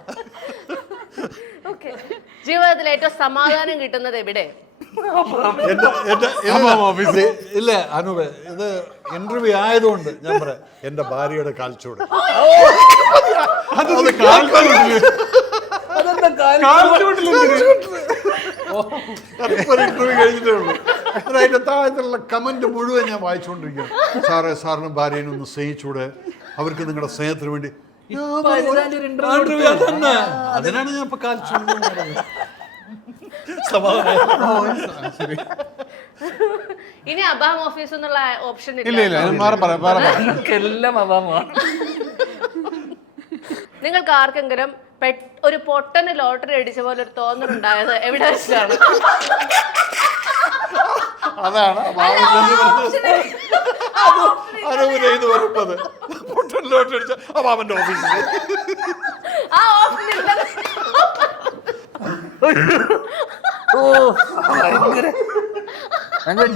ജീവിതത്തിൽ ഏറ്റവും സമാധാനം കിട്ടുന്നത് എവിടെ? ഇല്ല അനൂപ്, ഇത് ഇന്റർവ്യൂ ആയതുകൊണ്ട് ഞാൻ പറയാം, എന്റെ ഭാര്യയുടെ കാൽച്ചോട്. ഇന്റർവ്യൂ കഴിഞ്ഞിട്ടേ ഉള്ളൂ. അതിന്റെ താഴത്തുള്ള കമന്റ് മുഴുവൻ ഞാൻ വായിച്ചുകൊണ്ടിരിക്കുകയാണ്. സാറേ, സാറിന് ഭാര്യനെ ഒന്ന് സ്നേഹിച്ചൂടെ, അവർക്ക് നിങ്ങളുടെ സ്നേഹത്തിന് വേണ്ടി. അതിനാണ് ഞാൻ ഇപ്പൊ കാൽച്ചോട്. ഇനി അബാം ഓഫീസ് എന്നുള്ള ഓപ്ഷൻ ഇല്ല. എല്ലാം അഭാവമാണ്. നിങ്ങൾക്ക് ആർക്കെങ്കിലും ഒരു പൊട്ടന് ലോട്ടറി അടിച്ച പോലെ ഒരു തോന്നലുണ്ടായത് എവിടെ വെച്ചാണ്? അതാണ് പൊട്ടനിലോട്ട് അടിച്ച അമ്മാവന്റെ ഓഫീസിൽ. ആ ഓപ്ഷൻ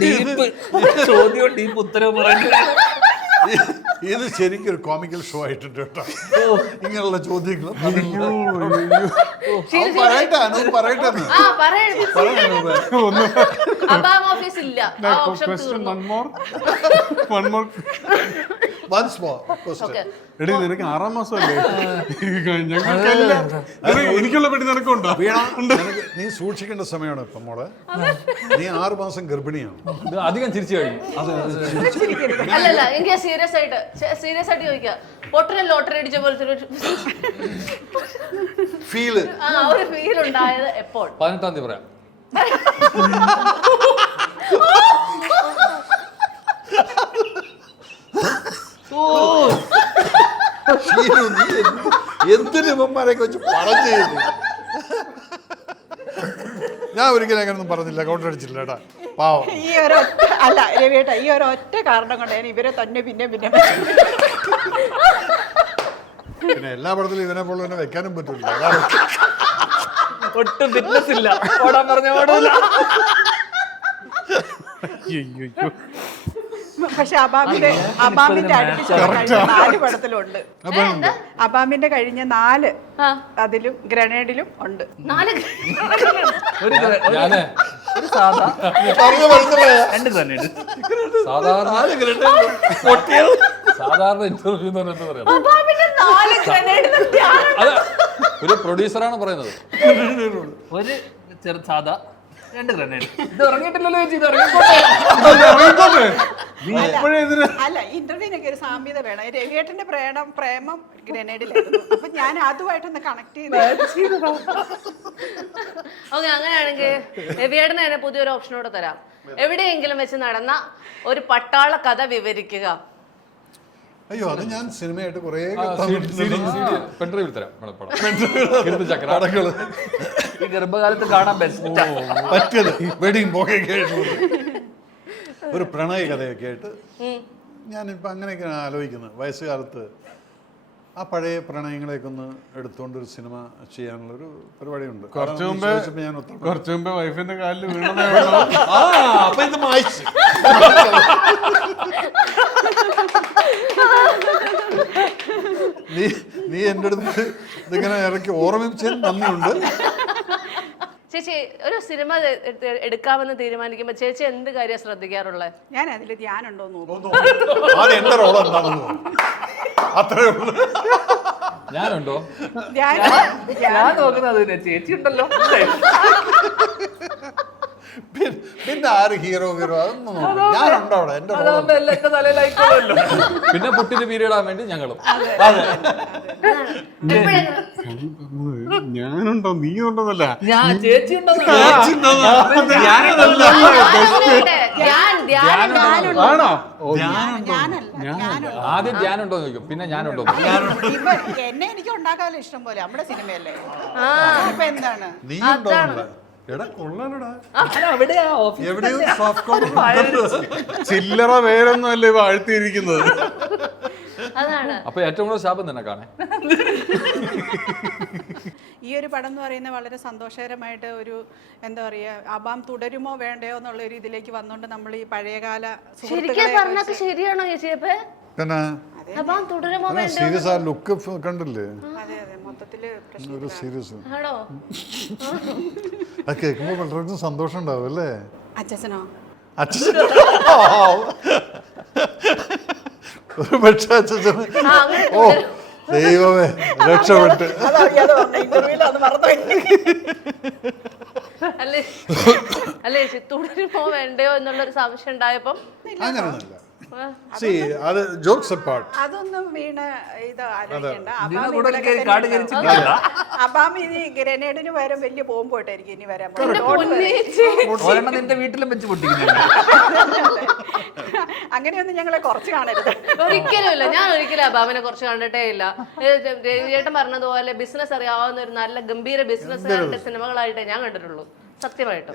ഡീപ്പ് ചോദ്യവും ഡീപ്പ് ഉത്തരവും പറയുന്നത്. ഇത് ശരിക്കൊരു കോമിക്കൽ ഷോ ആയിട്ടുണ്ട് കേട്ടോ, ഇങ്ങനെയുള്ള ചോദ്യങ്ങൾ. അബാം ഓഫീസ് ഇല്ല, ആ ഓപ്ഷൻ തീർന്നു. എടി, നിനക്ക് 6-ാം മാസമല്ലേ? എനിക്കുള്ള പെട്ടി നിനക്കുണ്ടോ? നീ സൂക്ഷിക്കേണ്ട സമയമാണ് ഇപ്പൊ മോളെ. നീ 6 മാസം ഗർഭിണിയാണ്. അധികം ചിരിച്ചു കഴിഞ്ഞു. അല്ലല്ല, എനിക്ക് സീരിയസ് ആയിട്ട് ചോദിക്കാം. പൊട്ടന് ലോട്ടറി അടിച്ച പോലത്തെ ഒരു ഫീല് ഉണ്ടായത് എപ്പോൾ? 18-ാം തീയതി പറയാം. എന്തിനു ഇവന്മാരെയൊക്കെ വെച്ച് പറഞ്ഞു ചെയ്തു. ഞാൻ ഒരിക്കലും അങ്ങനൊന്നും പറഞ്ഞില്ല, കൗണ്ടർ അടിച്ചില്ല കേട്ടാ, പാവം. ഈ ഒരു അല്ല രവിയേട്ടാ, ഈ ഒരു ഒറ്റ കാരണം കൊണ്ട് ഞാൻ ഇവരെ തന്നെ പിന്നെ എല്ലാ പടത്തിലും ഇവനെ പോലെ തന്നെ വെക്കാനും പറ്റില്ല. ഒട്ടും ഫിറ്റ്നസ് ഇല്ല, ഓടാൻ പറഞ്ഞ ഓടൂല. പക്ഷെ അബാമിന്റെ അടുപ്പിച്ച് കഴിഞ്ഞ 4 പടത്തിലുണ്ട്. അബാമിന്റെ കഴിഞ്ഞ 4 അതിലും ഗ്രനേഡിലും ഉണ്ട്. 4 ഞാനേ ഒരു സാധാ 2 ഗ്രനേഡ്. സാധാരണ ഇന്റർവ്യൂ എന്ന് പറയുന്നത് പറയാം. അബാമിന്റെ 4 ഗ്രനേഡ് അതെ, ഒരു പ്രൊഡ്യൂസറാണ് പറയുന്നത്. ഒരു ചെറു സാധാ 2 ഗ്രനേഡ്. ഇത് ഇറങ്ങിയിട്ടില്ലല്ലോ ചേച്ചി, ഇത് അല്ല, ഇന്റർവ്യൂവിനൊക്കെ ഒരു സാമ്യത വേണം. രവിയേട്ടന്റെ പ്രേമം ഗ്രനേഡിലായിരുന്നു. അപ്പൊ ഞാൻ അതുമായിട്ടൊന്ന് കണക്ട് ചെയ്ത്. ഓക്കെ, അങ്ങനെയാണെങ്കിൽ രവിയേട്ടന് തന്നെ പുതിയൊരു ഓപ്ഷനോട് തരാം. എവിടെയെങ്കിലും വെച്ച് നടന്ന ഒരു പട്ടാള കഥ വിവരിക്കുക. അയ്യോ, അത് ഞാൻ സിനിമയായിട്ട് കുറേ പെൺഡ്രൈവിൽ തരാം. ഈ ഗർഭകാലത്ത് കാണാൻ പറ്റിയത് വെഡിങ് പോകെ ഒരു പ്രണയ കഥയൊക്കെ ആയിട്ട് ഞാനിപ്പോൾ അങ്ങനെയൊക്കെയാണ് ആലോചിക്കുന്നത്. വയസ്സുകാലത്ത് ആ പഴയ പ്രണയങ്ങളെയൊക്കെ ഒന്ന് എടുത്തുകൊണ്ട് ഒരു സിനിമ ചെയ്യാനുള്ളൊരു പരിപാടിയുണ്ട്. കുറച്ചു മുമ്പേ വൈഫിന്റെ കാലിൽ വീണത്. അപ്പൊ ഇത് മായ്ച്ചു. നീ എൻ്റെ അടുത്ത് ഇതിങ്ങനെ ഇറക്കി ഓർമ്മിച്ചതിന് നന്ദിയുണ്ട്. ചേച്ചി ഒരു സിനിമ എടുക്കാമെന്ന് തീരുമാനിക്കുമ്പോ ചേച്ചി എന്ത് കാര്യം ശ്രദ്ധിക്കാറുള്ളത്? ഞാൻ അതിൽ ധ്യാനുണ്ടോ നോക്കും. അത് എൻ്റെ റോൾ എന്താണെന്ന് അത്രേ ഉള്ളൂ. ഞാനുണ്ടോ? ഞാൻ നോക്കുന്നത് ചേച്ചി ഉണ്ടല്ലോ. പിന്നെ ആര് ഹീറോ അതൊന്നും നോക്കും. ഞാനുണ്ടോ അവിടെ എൻ്റെ റോൾ. അതാവുമ്പോ എല്ലാം എന്റെ തലയിലായിക്കോളല്ലോ. പിന്നെ പുട്ടിന് പീരീഡാൻ വേണ്ടി ഞങ്ങളും. ഞാനുണ്ടോ നീ ഉണ്ടോന്നല്ല, ഞാൻ ചേച്ചി ഉണ്ടെന്ന് ആണോ? ആദ്യം ധ്യാനുണ്ടോ ചോദിക്കും, പിന്നെ ഞാനുണ്ടോ. എന്നെ എനിക്ക് ഉണ്ടാക്കാനുള്ള ഇഷ്ടം പോലെ നമ്മുടെ സിനിമയല്ലേ. ഇപ്പൊ എന്താണ് നീ ഉണ്ടോ എടാ കൊള്ളാലോടാ. അവിടെയാ എവിടെയോ സോഫ്റ്റ് കോർണർ ചില്ലറ വേറൊന്നും അല്ലേ ഇവ അഴുത്തിയിരിക്കുന്നത്. അതാണ്. അപ്പൊ ഏറ്റവും കൂടുതൽ ശാപം തന്നെ കാണേ. ഈ ഒരു പടം എന്ന് പറയുന്നത് വളരെ സന്തോഷകരമായിട്ട് ഒരു എന്താ പറയുക, അബാം തുടരുമോ വേണ്ടയോ എന്നുള്ള ഒരു ഇതിലേക്ക് വന്നുകൊണ്ട് നമ്മൾ ഈ പഴയകാല ശരിക്കും പറഞ്ഞത് ശരിയാണോ ചേച്ചിയപ്പേ? പിന്നെ അപ്പം തുടരുമോ സീരിയസ് ആ ലുക്ക് കണ്ടില്ലേ? അതെ അതെ മൊത്തത്തില് ഒരു സീരിയസ് ആണോ? അത് കേൾക്കുമ്പോൾ വളരെ സന്തോഷം ഉണ്ടാവും അല്ലേ? അച്ഛനോ അച്ഛൻ ഒരു പക്ഷേ അച്ഛന് ഓ ദൈവമേ രക്ഷപ്പെട്ട്. അല്ലേ അല്ലേ ചേച്ചി തുടരുമോ വേണ്ടയോ എന്നുള്ളൊരു സംശയം ഉണ്ടായപ്പം അങ്ങനെയൊന്നുമില്ല. അത് ജോക്സ് അപ്പാർട്ട്. അതൊന്നും വീണ് ഇത് ആലോചിക്കണ്ട. അബാം ഇനി ഗ്രനേഡിന് പകരം വലിയ ബോംബ് പോയിട്ടായിരിക്കും ഇനി വരാൻ ഒരെണ്ണം നിന്റെ വീട്ടിലും വെച്ച് പൊട്ടിക്കുന്നു. അങ്ങനെയൊന്നും ഞങ്ങളെ കുറച്ച് കാണരുത്. ഒരിക്കലും ഇല്ല. ഞാൻ ഒരിക്കലും അബാമിനെ കുറച്ച് കണ്ടിട്ടേ ഇല്ല. ചേട്ടൻ പറഞ്ഞതുപോലെ ബിസിനസ് അറിയാവുന്ന ഒരു നല്ല ഗംഭീര ബിസിനസ്സുകാരുടെ സിനിമകളായിട്ടേ ഞാൻ കണ്ടിട്ടുള്ളൂ സത്യമായിട്ടും.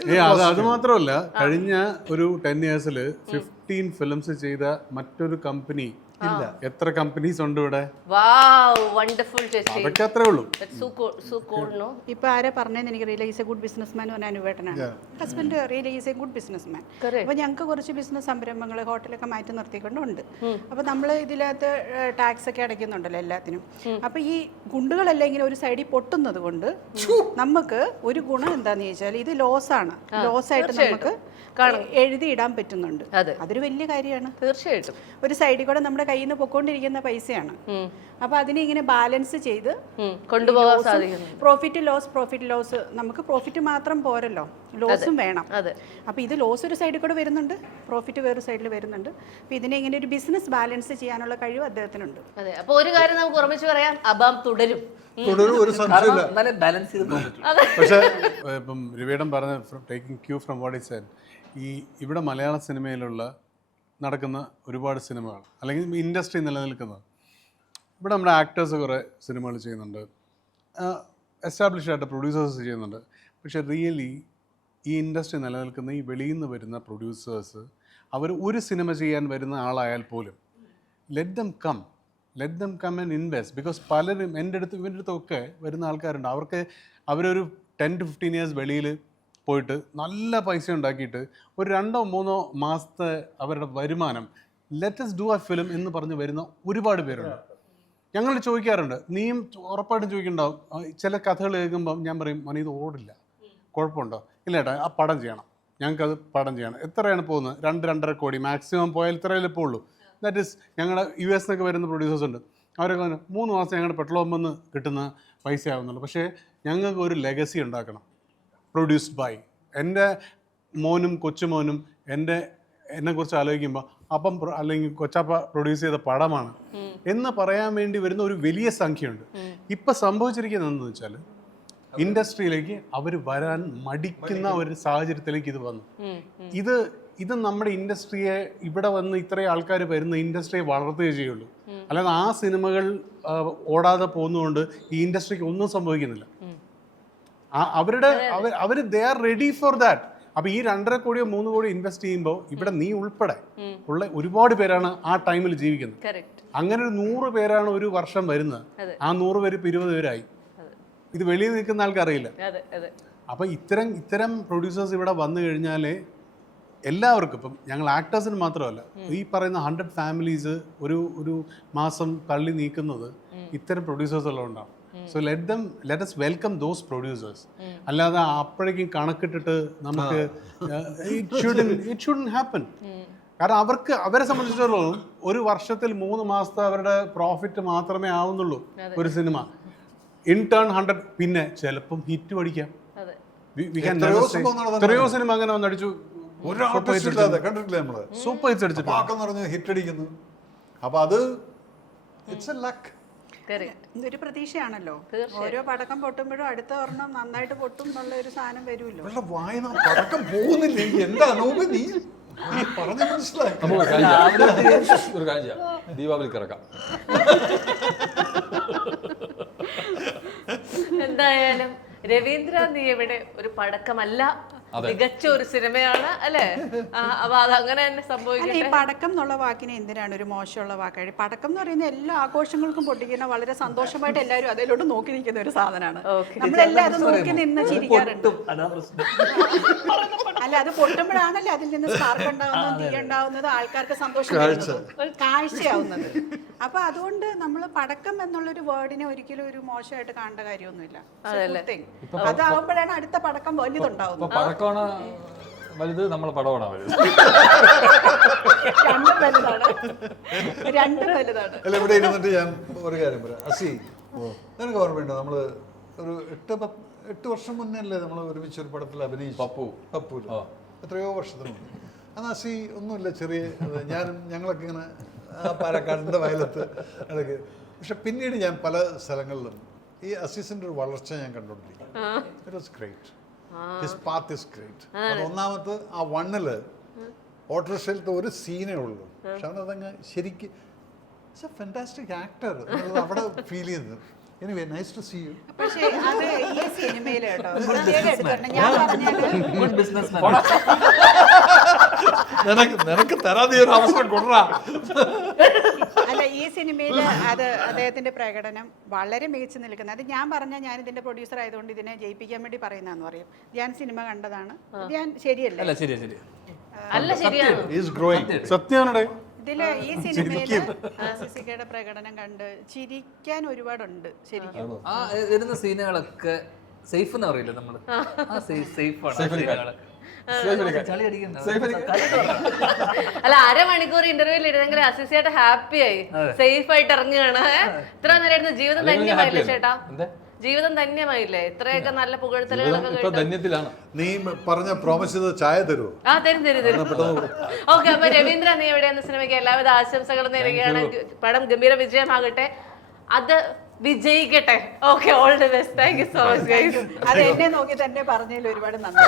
അത് മാത്രമല്ല, കഴിഞ്ഞ ഒരു 10 yearsൽ 15 ഫിലിംസ് ചെയ്ത മറ്റൊരു കമ്പനി ഇല്ല. എത്ര കമ്പനീസ് ഉണ്ട് ഇവിടെ? വാവ് വണ്ടർഫുൾ ചേച്ചി. അതൊക്കെ അത്രേ ഉള്ളൂ. ഇപ്പൊ ആരാ പറഞ്ഞതെന്ന് എനിക്ക് realise a good business man പറഞ്ഞ അനുവേട്ടനാണ്. Husband realise a good business man. അപ്പൊ ഞങ്ങൾക്ക് കുറച്ച് ബിസിനസ് സംരംഭങ്ങൾ ഹോട്ടലൊക്കെ മാറ്റി നിർത്തിക്കൊണ്ടുണ്ട്. അപ്പൊ നമ്മൾ ഇതിനകത്ത് ടാക്സ് ഒക്കെ അടയ്ക്കുന്നുണ്ടല്ലോ എല്ലാത്തിനും. അപ്പൊ ഈ ഗുണ്ടുകളെല്ലാം ഇങ്ങനെ ഒരു സൈഡിൽ പൊട്ടുന്നത് കൊണ്ട് നമുക്ക് ഒരു ഗുണം എന്താന്ന് ചോദിച്ചാൽ ഇത് ലോസ് ആണ്. ലോസ് ആയിട്ട് നമുക്ക് എഴുതി ഇടാൻ പറ്റുന്നുണ്ട്. അതൊരു വലിയ കാര്യമാണ്. തീർച്ചയായിട്ടും ഒരു സൈഡിൽ കൂടെ നമ്മുടെ കയ്യിൽ നിന്ന് പൊക്കോണ്ടിരിക്കുന്ന പൈസയാണ്. അപ്പൊ അതിനെ ഇങ്ങനെ ബാലൻസ് ചെയ്ത് കൊണ്ടുപോകാൻ സാധിക്കുന്നു. പ്രോഫിറ്റ് ലോസ് നമുക്ക് പ്രോഫിറ്റ് മാത്രം പോരല്ലോ, ലോസും വേണം. അപ്പൊ ഇത് ലോസ് ഒരു സൈഡിൽ കൂടെ വരുന്നുണ്ട്, പ്രോഫിറ്റ് വേറൊരു സൈഡിൽ വരുന്നുണ്ട്. അപ്പൊ ഇതിനെ ഇങ്ങനെ ഒരു ബിസിനസ് ബാലൻസ് ചെയ്യാനുള്ള കഴിവ് അദ്ദേഹത്തിനുണ്ട്. അതെ. അപ്പൊ ഒരു കാര്യം നമുക്ക് ഉറപ്പിച്ച് പറയാം, അബാം തുടരും. ഒരു സംശയമില്ല. ബാലൻസ് ചെയ്ത് പക്ഷേ ഇപ്പം രവിയേടൻ പറഞ്ഞ taking cue from what is said, ഈ ഇവിടെ മലയാള സിനിമയിലുള്ള നടക്കുന്ന ഒരുപാട് സിനിമകൾ അല്ലെങ്കിൽ ഇൻഡസ്ട്രി നിലനിൽക്കുന്നത്, ഇവിടെ നമ്മുടെ ആക്ടേഴ്സ് കുറേ സിനിമകൾ ചെയ്യുന്നുണ്ട്, എസ്റ്റാബ്ലിഷ് ആയിട്ട് പ്രൊഡ്യൂസേഴ്സ് ചെയ്യുന്നുണ്ട്. പക്ഷേ റിയലി ഈ ഇൻഡസ്ട്രി നിലനിൽക്കുന്ന ഈ വെളിയിൽ നിന്ന് വരുന്ന പ്രൊഡ്യൂസേഴ്സ് അവർ ഒരു സിനിമ ചെയ്യാൻ വരുന്ന ആളായാൽ പോലും let them come and invest. Because പലരും എൻ്റെ അടുത്ത് ഇവൻ്റെ അടുത്തൊക്കെ വരുന്ന ആൾക്കാരുണ്ട്, അവരൊരു 10 to 15 years വെളിയിൽ പോയിട്ട് നല്ല പൈസ ഉണ്ടാക്കിയിട്ട് ഒരു 2-3 മാസത്തെ അവരുടെ വരുമാനം ലെറ്റസ് ഡു എ ഫിലിം എന്ന് പറഞ്ഞ് വരുന്ന ഒരുപാട് പേരുണ്ട്. ഞങ്ങൾ ചോദിക്കാറുണ്ട്, നീയും ഉറപ്പായിട്ടും ചോദിക്കുന്നുണ്ടാവും. ചില കഥകൾ കേൾക്കുമ്പം ഞാൻ പറയും, മനി ഇത് ഓടില്ല, കുഴപ്പമുണ്ടോ? ഇല്ല ഏട്ടാ, ആ പടം ചെയ്യണം, ഞങ്ങൾക്കത് പടം ചെയ്യണം. എത്രയാണ് പോകുന്നത്? 2-2.5 കോടി മാക്സിമം പോയാൽ ഇത്രയല്ലേ പോകുള്ളൂ. ദാറ്റ് ഈസ് ഞങ്ങളുടെ US നിന്നൊക്കെ വരുന്ന പ്രൊഡ്യൂസേഴ്സ് ഉണ്ട്. അവരൊക്കെ 3 മാസം ഞങ്ങളുടെ പെട്രോൾ പമ്പിൽ നിന്ന് കിട്ടുന്ന പൈസ ആവുന്നുള്ളൂ. പക്ഷേ ഞങ്ങൾക്ക് ഒരു ലെഗസി ഉണ്ടാക്കണം, പ്രൊഡ്യൂസ്ഡ് ബൈ എൻ്റെ മോനും കൊച്ചുമോനും എന്നെക്കുറിച്ച് ആലോചിക്കുമ്പോൾ അപ്പം അല്ലെങ്കിൽ കൊച്ചാപ്പ പ്രൊഡ്യൂസ് ചെയ്ത പടമാണ് എന്ന് പറയാൻ വേണ്ടി വരുന്ന ഒരു വലിയ സംഖ്യയുണ്ട്. ഇപ്പം സംഭവിച്ചിരിക്കുന്നത് എന്താണെന്ന് വെച്ചാൽ ഇൻഡസ്ട്രിയിലേക്ക് അവർ വരാൻ മടിക്കുന്ന ഒരു സാഹചര്യത്തിലേക്ക് ഇത് വന്നു. ഇത് നമ്മുടെ ഇൻഡസ്ട്രിയെ, ഇവിടെ വന്ന് ഇത്രയും ആൾക്കാർ വരുന്ന ഇൻഡസ്ട്രിയെ വളർത്തുകയേ ചെയ്യുള്ളൂ. അല്ലാതെ ആ സിനിമകൾ ഓടാതെ പോകുന്നതുകൊണ്ട് ഈ ഇൻഡസ്ട്രിക്ക് ഒന്നും സംഭവിക്കുന്നില്ല. അവർ they are ready for that. അപ്പൊ ഈ 2.5 കോടിയോ 3 കോടിയോ ഇൻവെസ്റ്റ് ചെയ്യുമ്പോൾ ഇവിടെ നീ ഉൾപ്പെടെ ഉള്ള ഒരുപാട് പേരാണ് ആ ടൈമിൽ ജീവിക്കുന്നത്. അങ്ങനെ ഒരു 100 പേരാണ് ഒരു വർഷം വരുന്നത്. ആ 100 പേര് 20 പേരായി. ഇത് വെളിയിൽ നിൽക്കുന്ന ആൾക്കറിയില്ല. അപ്പൊ ഇത്തരം പ്രൊഡ്യൂസേഴ്സ് ഇവിടെ വന്നു കഴിഞ്ഞാലേ എല്ലാവർക്കും, ഇപ്പം ഞങ്ങൾ ആക്ടേഴ്സിന് മാത്രമല്ല, ഈ പറയുന്ന 100 ഫാമിലീസ് ഒരു മാസം തള്ളി നീക്കുന്നത് ഇത്തരം പ്രൊഡ്യൂസേഴ്സ് ഉള്ളതുകൊണ്ടാണ്. So let us welcome those producers. അല്ലാതെ അപ്പോഴേക്കും കണക്കിട്ടിട്ട് നമുക്ക് ഇറ്റ് ഷുഡൻറ്റ് ഹാപ്പൻ. കാരണം അവരെ സംബന്ധിച്ചിടത്തോളം ഒരു വർഷത്തിൽ 3 മാസത്തെ അവരുടെ പ്രോഫിറ്റ് മാത്രമേ ആവുന്നുള്ളൂ ഒരു സിനിമ. ഇൻ ടേൺ 100, പിന്നെ ചിലപ്പം ഹിറ്റ് പഠിക്കാം. എത്രയോ സിനിമ അങ്ങനെ വന്നടിച്ചു, കണ്ടിട്ടില്ല നമ്മള്, സൂപ്പർ ഹിറ്റ്സ് അടിച്ചിട്ട് പാക്കെന്ന് പറഞ്ഞ് ഹിറ്റ് അടിക്കുന്നു. അപ്പൊ അത് ഇറ്റ്സ് എ ലക്ക്. ഇതൊരു പ്രതീക്ഷയാണല്ലോ. ഓരോ പടക്കം പൊട്ടുമ്പോഴും അടുത്ത ഒരെണ്ണം നന്നായിട്ട് പൊട്ടും എന്നുള്ള ഒരു സാധനം വരുമല്ലോ. വെള്ളം വായന പടക്കം പോകുന്നില്ലേ? എന്താ നോബ് നീ പറഞ്ഞു മനസ്സിലാക്കി. നമുക്ക് ഒരു കാര്യം ചെയ്യാം, ദീപാവലിക്ക് ഇറക്കാം. എന്തായാലും രവീന്ദ്ര, നീ ഇവിടെ ഒരു പടക്കമല്ല, മികച്ച ഒരു സിനിമയാണ് അല്ലേ? അപ്പൊ അത് അങ്ങനെ തന്നെ ഈ സംഭവിക്കട്ടെ. പടക്കം എന്നുള്ള വാക്കിനെ എന്തിനാണ് ഒരു മോശമുള്ള വാക്കായി? പടക്കം എന്ന് പറയുന്ന എല്ലാ ആഘോഷങ്ങൾക്കും പൊട്ടിക്കുന്ന വളരെ സന്തോഷമായിട്ട് എല്ലാവരും അതിലോട്ട് നോക്കി നിൽക്കുന്ന ഒരു സാധനമാണ്. നമ്മളെല്ലാവരും നോക്കി നിന്ന് ചിരിക്കാറുണ്ട്. അല്ല, അത് പൊട്ടുമ്പോഴാണല്ലോ അതിൽ നിന്ന് സ്പാർക്ക് ഉണ്ടാവുന്നത്, തീ ഉണ്ടാവുന്നത്, ആൾക്കാർക്ക് സന്തോഷം കാഴ്ചയാവുന്നത്. അപ്പൊ അതുകൊണ്ട് നമ്മൾ പടക്കം എന്നുള്ളൊരു വേർഡിനെ ഒരിക്കലും ഒരു മോശമായിട്ട് കാണേണ്ട കാര്യമൊന്നുമില്ല. അതാവുമ്പോഴാണ് അടുത്ത പടക്കം വലുതുണ്ടാവുന്നത്. പടക്കമാണ് വലുത്, നമ്മളെ പടമാണ് വലുത്. രണ്ടും വലുതാണ്. അല്ല, ഇവിടെ ഇരുന്നിട്ട് ഞാൻ ഒരു കാര്യം പറയാം. അസി, നിനക്ക് ഓർമ്മയുണ്ടോ നമ്മള് ഒരു 8 വർഷം മുന്നേ അല്ലേ നമ്മൾ ഒരുമിച്ച് ഒരു പടത്തിൽ അഭിനയിച്ചു? പപ്പു എത്രയോ വർഷത്തിന് മുന്നേ. അന്ന് അസി ഒന്നുമില്ല, ചെറിയ ഞങ്ങളൊക്കെ ഇങ്ങനെ പാലക്കാടിൻ്റെ വയലത്ത് ഇടയ്ക്ക്. പക്ഷെ പിന്നീട് ഞാൻ പല സ്ഥലങ്ങളിലും ഈ അസീസിൻ്റെ ഒരു വളർച്ച ഞാൻ കണ്ടുകൊണ്ടിരിക്കും. It was great. His path is great. ഒന്നാമത്തെ ആ 1-ല് ഓട്ടോറിക്ഷയിലത്തെ ഒരു സീനേ ഉള്ളൂ, പക്ഷെ അതങ്ങ് ശരിക്കും ഇറ്റ്സ് എ ഫാന്റാസ്റ്റിക് ആക്ടർ അവിടെ ഫീൽ ചെയ്യുന്നത്. Anyway, nice to see you. പക്ഷേ അത് ഈ സിനിമയിൽ കേട്ടോ പ്രത്യേകം എടുക്കണം. ഞാൻ പറഞ്ഞത് നിനക്ക് തരാതെ ഒരു അവസരം കൊടുറാ. അല്ല, ഈ സിനിമയിൽ അത് അദ്ദേഹത്തിന്റെ പ്രകടനം വളരെ മികച്ചു നിൽക്കുന്നത്. അത് ഞാൻ പറഞ്ഞാൽ ഞാൻ ഇതിന്റെ പ്രൊഡ്യൂസർ ആയതുകൊണ്ട് ഇതിനെ ജയിപ്പിക്കാൻ വേണ്ടി പറയുന്നതെന്ന് പറയും. ഞാൻ സിനിമ കണ്ടതാണ്. ഞാൻ ശരിയല്ല, ശരിയാണ്. സത്യമാണ്. ഇതില് ഈ സിനിമയില് സിസികയുടെ പ്രകടനം കണ്ട് ചിരിക്കാൻ ഒരുപാടുണ്ട് ശരിക്കും. ആ വരുന്ന സീനുകളൊക്കെ സേഫ് എന്ന് പറയില്ല നമ്മള്. അല്ല, അരമണിക്കൂർ ഇന്റർവ്യൂവിൽ ഇരുന്നെങ്കിൽ അസിസിയായിട്ട് ഹാപ്പി ആയി, സേഫ് ആയിട്ട് ഇറങ്ങുകയാണ്. ഇത്ര നേരം ജീവിതം ധന്യമായില്ലേ ചേട്ടാ? ജീവിതം ധന്യമായില്ലേ? ഇത്രയൊക്കെ നല്ല പുകഴ്ത്തലുകളൊക്കെ. നീ പറഞ്ഞ പ്രോമിസ് ചെയ്ത ചായ തരുമോ? തരും. ഓക്കെ, അപ്പൊ രവീന്ദ്ര, നീ എവിടെയെന്ന സിനിമയ്ക്ക് എല്ലാവിധ ആശംസകളും നേരുകയാണ്. പടം ഗംഭീര വിജയമാകട്ടെ, അത് വിജയിക്കട്ടെ. Okay, all the best. Thank you so much guys. അത് എന്നെ നോക്കി തന്നെ പറഞ്ഞതിൽ ഒരുപാട് നന്ദി.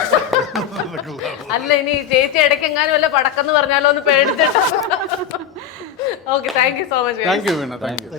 അല്ല, ഇനി ചേച്ചി ഇടയ്ക്ക് എങ്ങാനും വല്ല പടക്കെന്ന് പറഞ്ഞാലോ എന്ന് പേടിച്ചിട്ട്. Okay, thank you so much. Thank you.